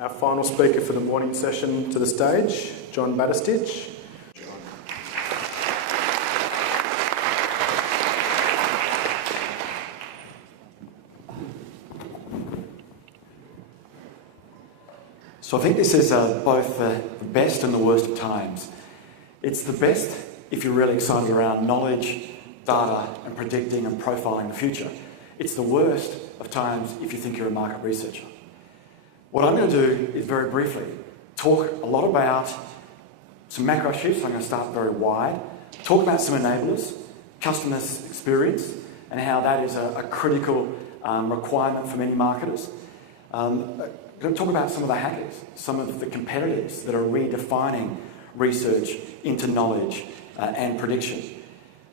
Our final speaker for the morning session to the stage, John Batistich. So I think this is both the best and the worst of times. It's the best if you're really excited around knowledge, data, and predicting and profiling the future. It's the worst of times if you think you're a market researcher. What I'm going to do is very briefly talk a lot about some macro shifts. I'm going to start very wide, talk about some enablers, customer experience, and how that is a critical requirement for many marketers. I'm going to talk about some of the hackers, some of the competitors that are redefining research into knowledge and prediction.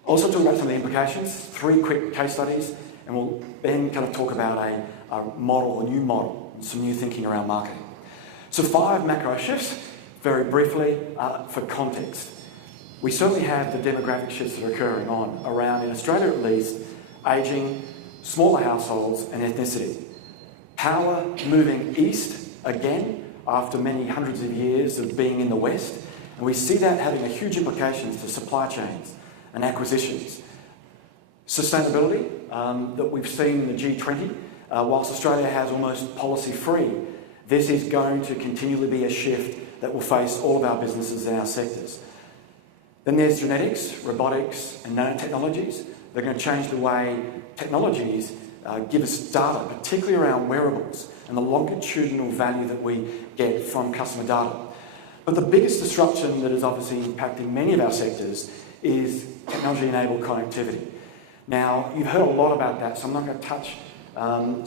Also talk about some of the implications, 3 quick case studies, and we'll then kind of talk about a model, a new model, and some new thinking around marketing. So 5 macro shifts, very briefly, for context. We certainly have the demographic shifts that are occurring around, in Australia at least, ageing, smaller households and ethnicity. Power moving east again after many hundreds of years of being in the West, and we see that having a huge implications to supply chains and acquisitions. Sustainability that we've seen in the G20, whilst Australia has almost policy-free, this is going to continually be a shift that will face all of our businesses and our sectors. Then there's genetics, robotics and nanotechnologies. They're going to change the way technologies give us data, particularly around wearables and the longitudinal value that we get from customer data. But the biggest disruption that is obviously impacting many of our sectors is technology-enabled connectivity. Now, you've heard a lot about that, so I'm not going to touch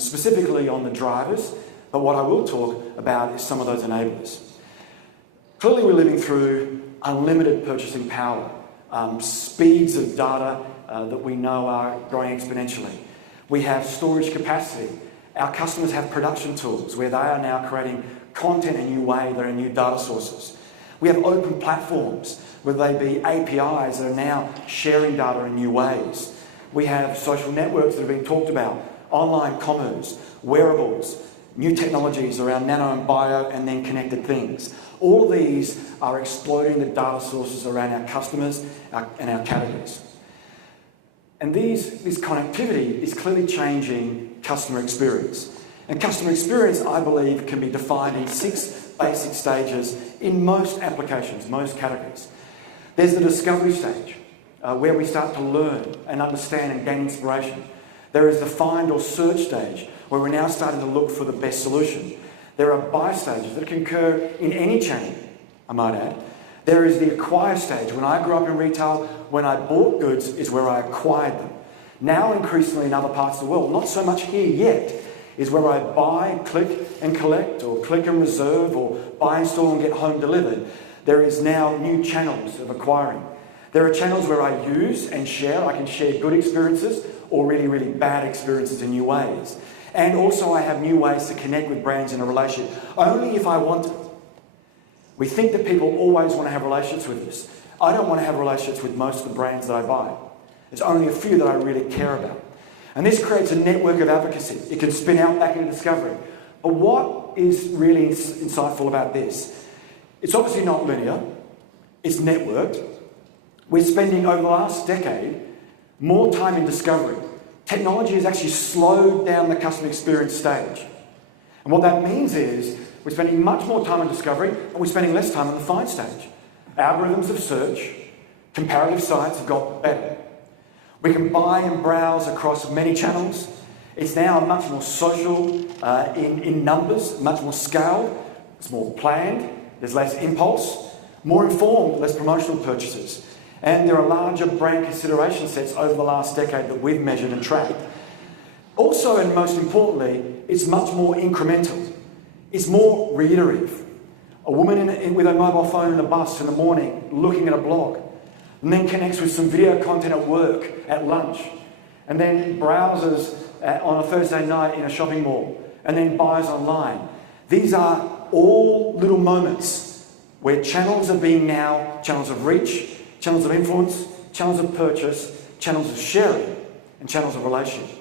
specifically on the drivers, but what I will talk about is some of those enablers. Clearly, we're living through unlimited purchasing power, speeds of data that we know are growing exponentially. We have storage capacity. Our customers have production tools where they are now creating content in a new way, there are new data sources. We have open platforms, whether they be APIs that are now sharing data in new ways. We have social networks that are being talked about, online commerce, wearables, new technologies around nano and bio, and then connected things. All of these are exploding the data sources around our customers and our categories. And this connectivity is clearly changing customer experience. And customer experience, I believe, can be defined in 6 basic stages in most applications, most categories. There's the discovery stage, where we start to learn and understand and gain inspiration. There is the find or search stage, where we're now starting to look for the best solution. There are buy stages that can occur in any channel, I might add. There is the acquire stage. When I grew up in retail, when I bought goods is where I acquired them. Now increasingly in other parts of the world, not so much here yet, is where I buy, click and collect, or click and reserve, or buy, install and get home delivered. There is now new channels of acquiring. There are channels where I use and share. I can share good experiences or really, really bad experiences in new ways. And also I have new ways to connect with brands in a relationship, only if I want to. We think that people always want to have relationships with us. I don't want to have relationships with most of the brands that I buy. There's only a few that I really care about. And this creates a network of advocacy. It can spin out back into discovery. But what is really insightful about this? It's obviously not linear. It's networked. We're spending, over the last decade, more time in discovery. Technology has actually slowed down the customer experience stage. And what that means is we're spending much more time on discovery and we're spending less time on the find stage. Algorithms of search, comparative sites have got better. We can buy and browse across many channels. It's now much more social in numbers, much more scaled. It's more planned, there's less impulse, more informed, less promotional purchases. And there are larger brand consideration sets over the last decade that we've measured and tracked. Also, and most importantly, it's much more incremental. It's more reiterative. A woman with a mobile phone in a bus in the morning looking at a blog, and then connects with some video content at work, at lunch, and then browses on a Thursday night in a shopping mall, and then buys online. These are all little moments where channels are being now channels of reach, channels of influence, channels of purchase, channels of sharing, and channels of relationship.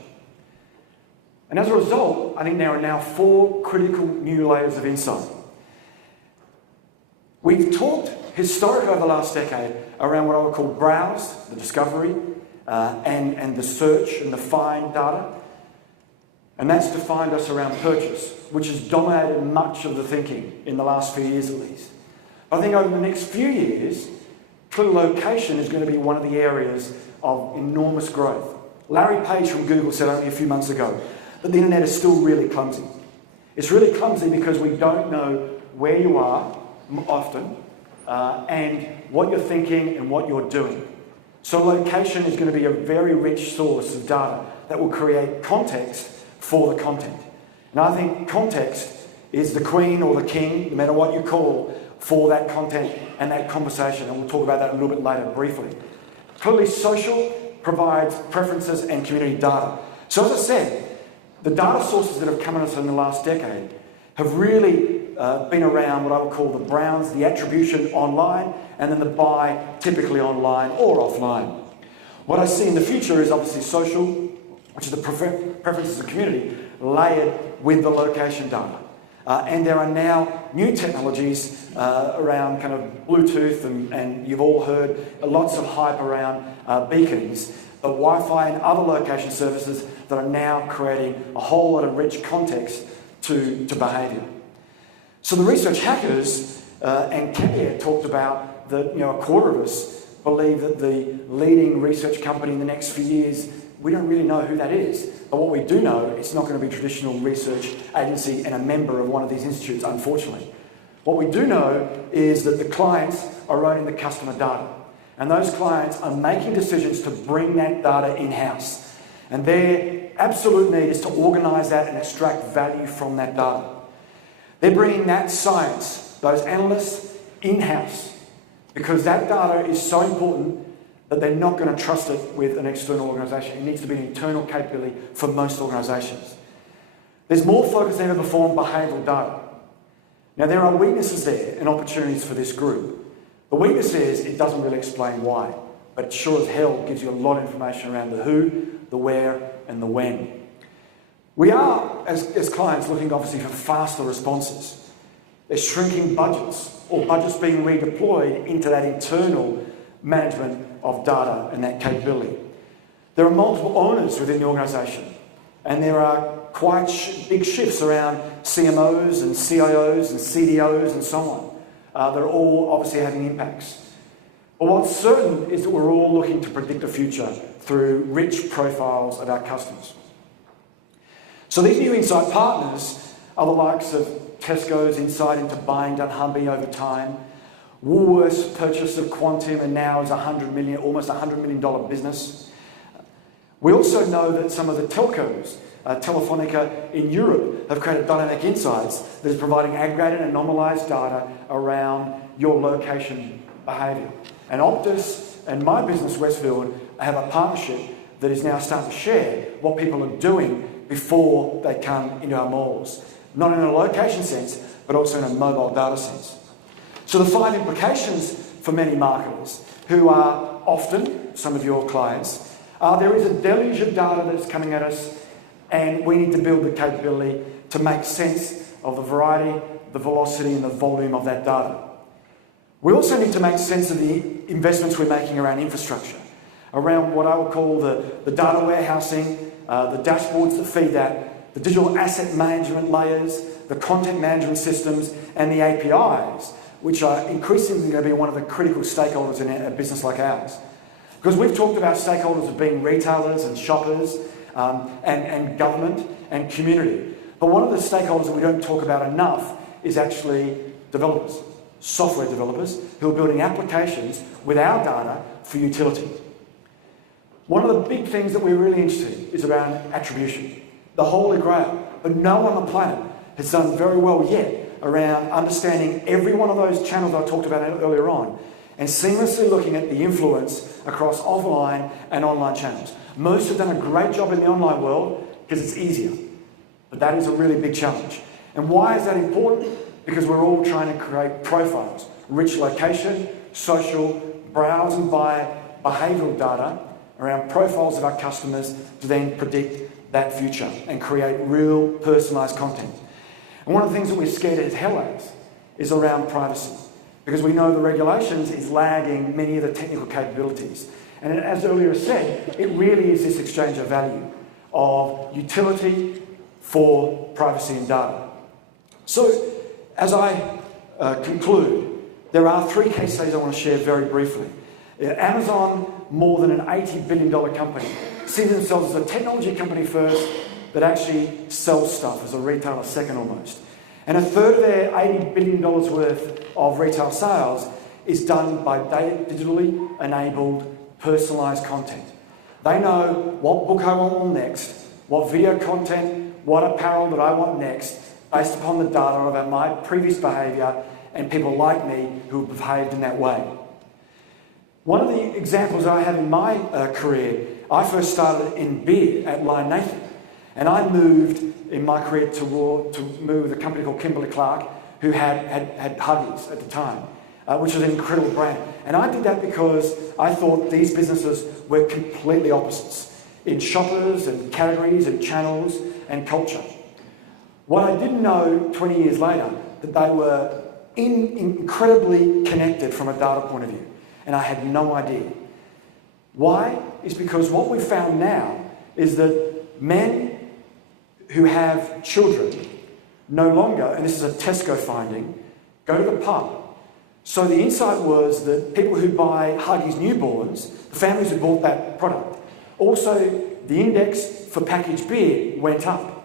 And as a result, I think there are now 4 critical new layers of insight. We've talked historically over the last decade around what I would call browse, the discovery, and the search and the find data. And that's defined us around purchase, which has dominated much of the thinking in the last few years at least. But I think over the next few years, clear location is going to be one of the areas of enormous growth. Larry Page from Google said only a few months ago that the internet is still really clumsy. It's really clumsy because we don't know where you are often and what you're thinking and what you're doing. So location is going to be a very rich source of data that will create context for the content. And I think context is the queen or the king, no matter what you call, for that content and that conversation. And we'll talk about that a little bit later briefly. Clearly, social provides preferences and community data. So as I said, the data sources that have come at us in the last decade have really been around what I would call the browse, the attribution online, and then the buy, typically online or offline. What I see in the future is obviously social, which is the preferences of the community, layered with the location data. And there are now new technologies around kind of Bluetooth, and you've all heard lots of hype around beacons, but Wi-Fi and other location services that are now creating a whole lot of rich context to behaviour. So the research hackers and Kenya talked about that a quarter of us believe that the leading research company in the next few years, we don't really know who that is. But what we do know, it's not going to be a traditional research agency and a member of one of these institutes, unfortunately. What we do know is that the clients are owning the customer data. And those clients are making decisions to bring that data in-house. And their absolute need is to organise that and extract value from that data. They're bringing that science, those analysts, in-house, because that data is so important that they're not going to trust it with an external organisation. It needs to be an internal capability for most organisations. There's more focus than ever before on behavioural data. Now, there are weaknesses there and opportunities for this group. The weakness is it doesn't really explain why, but it sure as hell gives you a lot of information around the who, the where, and the when. We are, as clients, looking obviously for faster responses. There's shrinking budgets, or budgets being redeployed into that internal management of data and that capability. There are multiple owners within the organisation, and there are quite big shifts around CMOs and CIOs and CDOs and so on. They're all obviously having impacts. But what's certain is that we're all looking to predict the future through rich profiles of our customers. So these new insight partners are the likes of Tesco's insight into buying dunnhumby over time, Woolworth's purchase of Quantum and now is almost $100 million business. We also know that some of the telcos, Telefonica in Europe, have created dynamic insights that is providing aggregated and normalised data around your location behaviour. And Optus and my business, Westfield, have a partnership that is now starting to share what people are doing before they come into our malls. Not in a location sense, but also in a mobile data sense. So the 5 implications for many marketers, who are often some of your clients, there is a deluge of data that's coming at us, and we need to build the capability to make sense of the variety, the velocity, and the volume of that data. We also need to make sense of the investments we're making around infrastructure, around what I would call the data warehousing, the dashboards that feed that, the digital asset management layers, the content management systems, and the APIs, which are increasingly going to be one of the critical stakeholders in a business like ours. Because we've talked about stakeholders as being retailers and shoppers and government and community. But one of the stakeholders that we don't talk about enough is actually developers, software developers, who are building applications with our data for utility. One of the big things that we're really interested in is around attribution, the holy grail. But no one on the planet has done very well yet around understanding every one of those channels I talked about earlier on and seamlessly looking at the influence across offline and online channels. Most have done a great job in the online world because it's easier, but that is a really big challenge. And why is that important? Because we're all trying to create profiles, rich location, social, browse and buy behavioural data around profiles of our customers to then predict that future and create real personalised content. And one of the things that we're scared as hell at is around privacy, because we know the regulations is lagging many of the technical capabilities. And as earlier said, it really is this exchange of value, of utility for privacy and data. So, as I conclude, there are 3 case studies I want to share very briefly. Amazon, more than an $80 billion company, see themselves as a technology company first, but actually sells stuff as a retailer second almost. And a third of their $80 billion worth of retail sales is done by digitally enabled, personalised content. They know what book I want next, what video content, what apparel that I want next, based upon the data about my previous behaviour and people like me who have behaved in that way. One of the examples I have in my career, I first started in beer at Lion Nathan, and I moved in my career to move with a company called Kimberly-Clark, who had Huggies at the time, which was an incredible brand. And I did that because I thought these businesses were completely opposites in shoppers and categories and channels and culture. What I didn't know 20 years later, that they were incredibly connected from a data point of view, and I had no idea. Why? Is because what we've found now is that men who have children no longer, and this is a Tesco finding, go to the pub. So the insight was that people who buy Huggies newborns, the families who bought that product, also the index for packaged beer went up.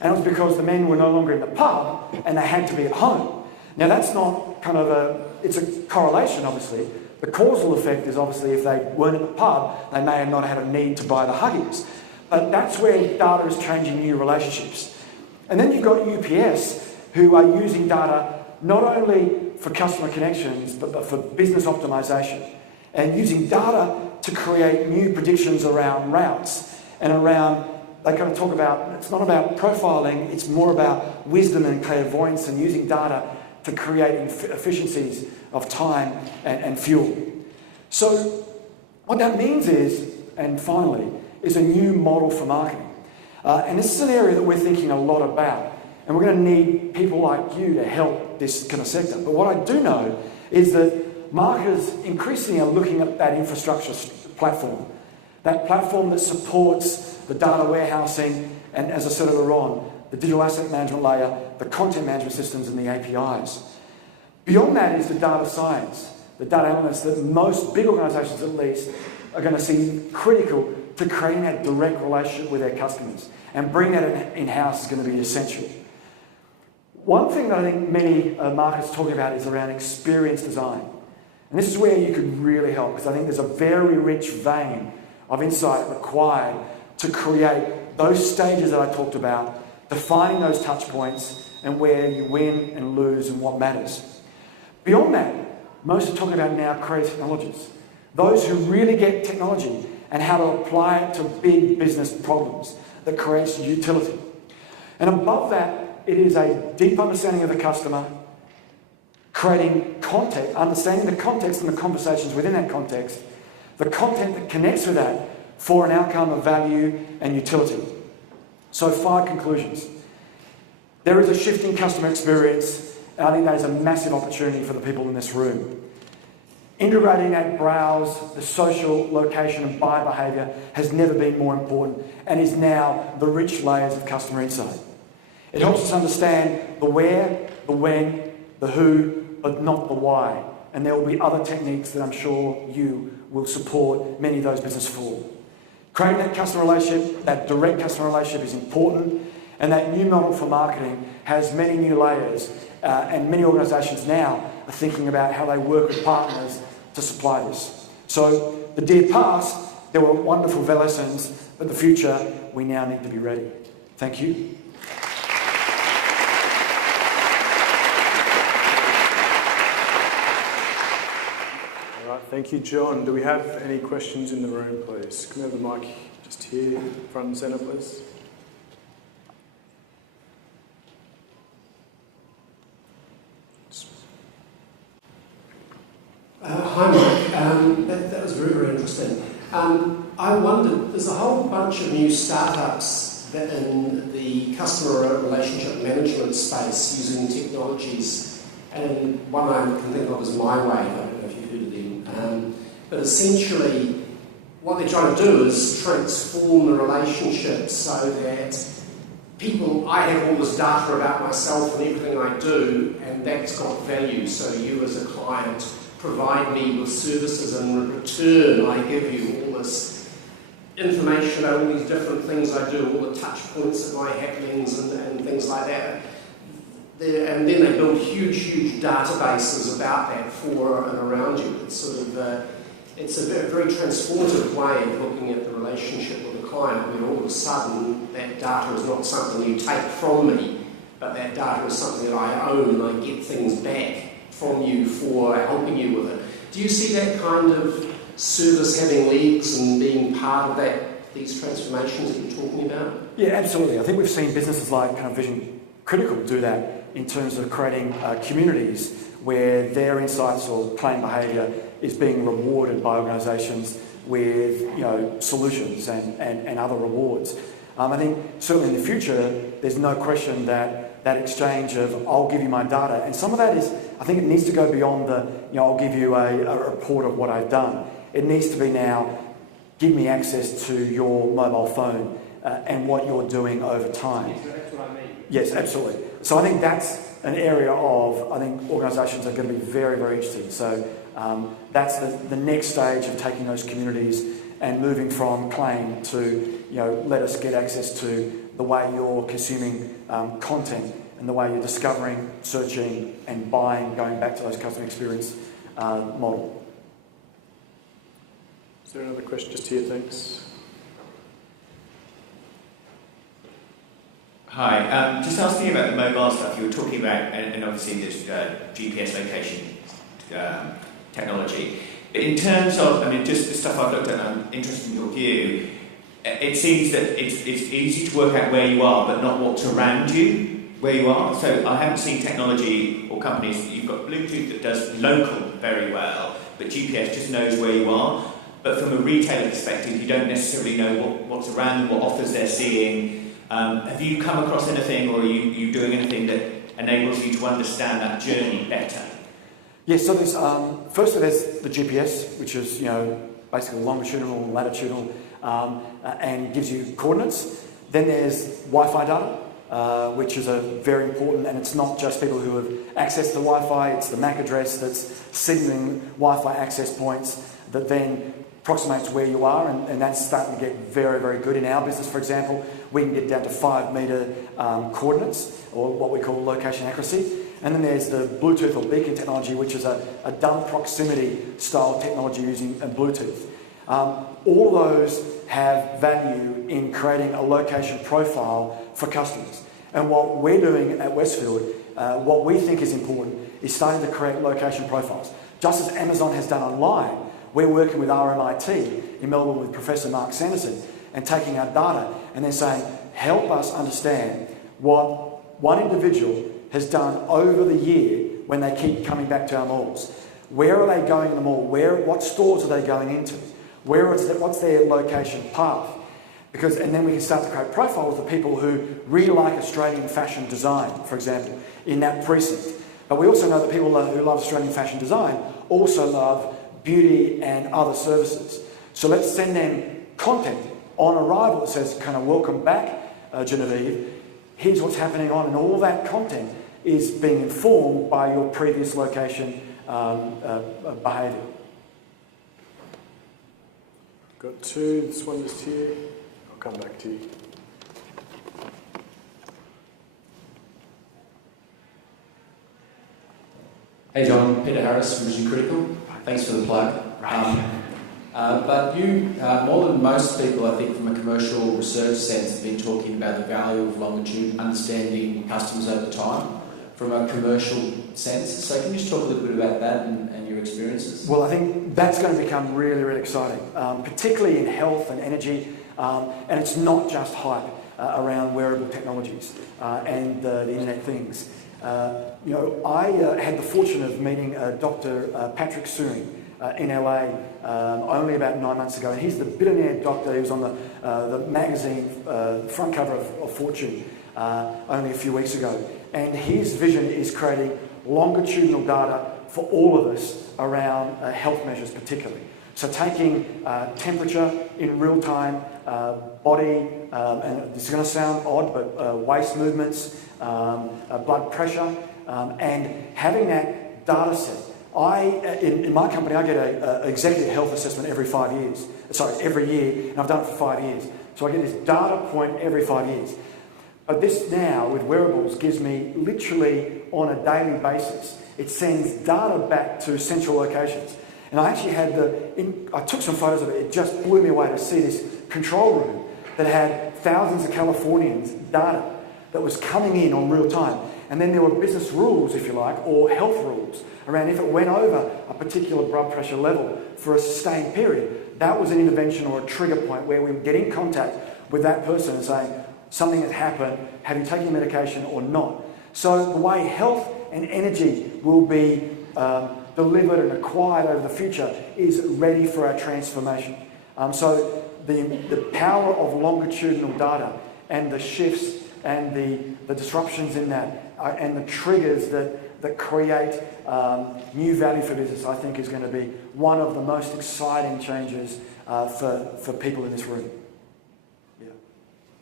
And it was because the men were no longer in the pub and they had to be at home. Now that's not kind of it's a correlation obviously. The causal effect is obviously if they weren't at the pub, they may have not had a need to buy the Huggies. But that's where data is changing new relationships. And then you've got UPS who are using data not only for customer connections, but for business optimization. And using data to create new predictions around routes and around, they kind of talk about, it's not about profiling, it's more about wisdom and clairvoyance and using data to create efficiencies of time and fuel. So what that means is, and finally, is a new model for marketing. And this is an area that we're thinking a lot about. And we're going to need people like you to help this kind of sector. But what I do know is that marketers increasingly are looking at that infrastructure platform. That platform that supports the data warehousing and, as I said earlier on, the digital asset management layer, the content management systems and the APIs. Beyond that is the data science, the data elements that most big organisations at least are going to see critical to creating that direct relationship with their customers. And bringing that in-house is going to be essential. One thing that I think many marketers are talking about is around experience design. And this is where you could really help, because I think there's a very rich vein of insight required to create those stages that I talked about, defining those touch points and where you win and lose and what matters. Beyond that, most are talking about now creative technologies. Those who really get technology and how to apply it to big business problems that creates utility. And above that, it is a deep understanding of the customer, creating context, understanding the context and the conversations within that context, the content that connects with that for an outcome of value and utility. So 5 conclusions. There is a shift in customer experience, and I think that is a massive opportunity for the people in this room. Integrating that browse, the social location and buyer behaviour has never been more important and is now the rich layers of customer insight. It helps us understand the where, the when, the who, but not the why. And there will be other techniques that I'm sure you will support many of those businesses for. Creating that customer relationship, that direct customer relationship is important, and that new model for marketing has many new layers, and many organisations now are thinking about how they work with partners to supply this. So the dear past, there were wonderful lessons, but the future, we now need to be ready. Thank you. All right, thank you, John. Do we have any questions in the room, please? Can we have the mic just here, front and centre, please? Hi, Mike. That was very, very interesting. I wondered, there's a whole bunch of new startups that in the customer relationship management space using technologies, and one I can think of is My Way. I don't know if you've heard of them. But essentially, what they're trying to do is transform the relationship so that I have all this data about myself and everything I do, and that's got value. So you as a client provide me with services, and in return I give you all this information about all these different things I do, all the touch points of my happenings and things like that. And then they build huge databases about that for and around you. It's sort of it's a very transformative way of looking at the relationship with the client, where all of a sudden that data is not something you take from me, but that data is something that I own, and I get things back from you for helping you with it. Do you see that kind of service having legs and being part of these transformations that you're talking about? Yeah, absolutely. I think we've seen businesses like kind of Vision Critical do that in terms of creating communities where their insights or claim behaviour is being rewarded by organisations with solutions and other rewards. I think certainly in the future there's no question that exchange of I'll give you my data, and some of that is, I think it needs to go beyond I'll give you a report of what I've done. It needs to be now, give me access to your mobile phone and what you're doing over time. Yes, that's what I mean. Yes, absolutely. So I think that's an area of, I think organisations are going to be very, very interested. So that's the next stage of taking those communities and moving from claim to, let us get access to the way you're consuming content and the way you're discovering, searching and buying, going back to those customer experience model. Is there another question just here? Thanks. Hi, just asking about the mobile stuff you were talking about, and obviously this GPS location technology. But in terms of, just the stuff I've looked at, and I'm interested in your view, it seems that it's easy to work out where you are, but not what's around you, where you are. So I haven't seen technology or companies, you've got Bluetooth that does local very well, but GPS just knows where you are. But from a retailer perspective, you don't necessarily know what's around them, what offers they're seeing. Have you come across anything, or are you doing anything that enables you to understand that journey better? Yes, so there's firstly there's the GPS, which is basically longitudinal and latitudinal, and gives you coordinates. Then there's Wi-Fi data, which is a very important, and it's not just people who have access to Wi-Fi, it's the MAC address that's signaling Wi-Fi access points that then approximates where you are, and that's starting to get very, very good. In our business, for example, we can get down to 5 metre coordinates, or what we call location accuracy. And then there's the Bluetooth or beacon technology, which is a dumb proximity style technology using Bluetooth. All of those have value in creating a location profile for customers. And what we're doing at Westfield, what we think is important, is starting to create location profiles. Just as Amazon has done online, we're working with RMIT in Melbourne with Professor Mark Sanderson and taking our data and then saying, help us understand what one individual has done over the year when they keep coming back to our malls. Where are they going in the mall? What stores are they going into? What's their location path? And then we can start to create profiles of people who really like Australian fashion design, for example, in that precinct. But we also know that people who love Australian fashion design also love beauty and other services. So let's send them content on arrival that says, kind of, welcome back, Genevieve. Here's what's happening on, and all that content is being informed by your previous location behaviour. Got two. This one just here. I'll come back to you. Hey John, Peter Harris from Vision Critical. Thanks for the plug. But you, more than most people, I think, from a commercial research sense, have been talking about the value of longitude, understanding customers over time, from a commercial sense. So can you just talk a little bit about that and your experiences? Well, I think that's going to become really, really exciting, particularly in health and energy. And it's not just hype around wearable technologies and the Internet of Things. I had the fortune of meeting Dr. Patrick Soon in LA only about 9 months ago, and he's the billionaire doctor who was on the magazine front cover of Fortune only a few weeks ago. And his vision is creating longitudinal data for all of us around health measures particularly. So taking temperature in real time, body, and this is going to sound odd, but waist movements, blood pressure, and having that data set. In my company, I get an executive health assessment every year, and I've done it for 5 years. So I get this data point every 5 years. But this now, with wearables, gives me literally on a daily basis, it sends data back to central locations. And I actually had I took some photos of it. It just blew me away to see this control room that had thousands of Californians' data that was coming in on real time. And then there were business rules, if you like, or health rules around if it went over a particular blood pressure level for a sustained period. That was an intervention or a trigger point where we would get in contact with that person and say, something has happened, have you taken your medication or not? So the way health and energy will be delivered and acquired over the future is ready for our transformation. So the power of longitudinal data and the shifts and the disruptions in that and the triggers that create new value for business, I think is going to be one of the most exciting changes for people in this room. Yeah.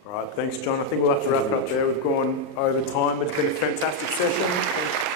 All right, thanks, John. I think we'll have to wrap it up there. We've gone over time, but it's been a fantastic session.